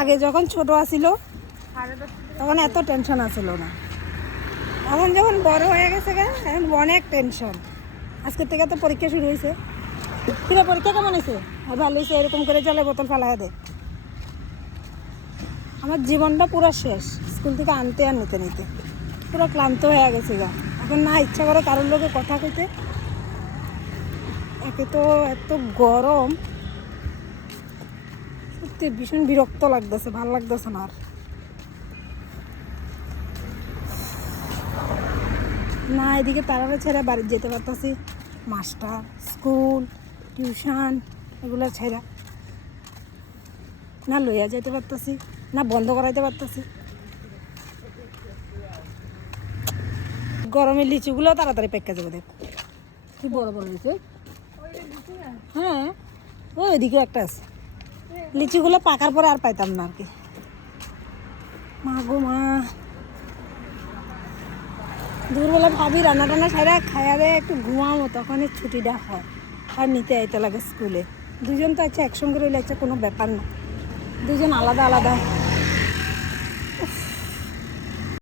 আগে যখন ছোট আছিল তখন এত টেনশন আসিল না, এখন যখন বড় হয়ে গেছে এখন অনেক টেনশন। আজকের থেকে তো পরীক্ষা শুরু হয়েছে। কিরে পরীক্ষা কেমন হয়েছে? আর ভালো হয়েছে, এরকম করে চলে বোতল ফেলা দে। আমার জীবনটা পুরো শেষ, স্কুল থেকে আনতে আর নিতে নিতে পুরো ক্লান্ত হয়ে গেছে গা। এখন না ইচ্ছা করে কারোর লোকে কথা কইতে, একে তো এত গরম, সত্যি ভীষণ বিরক্ত লাগতেছে, ভালো লাগতেছে না আর। না এদিকে তারা ছেড়ে বাড়ি যেতে পারতাছি, মাস্টার, স্কুল, টিউশন এগুলো ছেড়া না লইয়া যেতে পারতাছি, না বন্ধ করাইতে পারতাছি। গরমের লিচুগুলো তাড়াতাড়ি পেকে যাবে, দেখ কি বড় বড় লিচু। হ্যাঁ ওইদিকে একটা আছে, লিচুগুলো পাকার পরে আর পাইতাম না আর কি। মা গো মা, দুপুরবেলা ভাবি রান্না টান্না সারা খাইয়া দেয় একটু ঘুমাবো, তখন ছুটিটা হয় আর নিতে আইতে লাগে স্কুলে। দুজন তো আছে একসঙ্গে রইলে একটা কোনো ব্যাপার না, দুজন আলাদা আলাদা।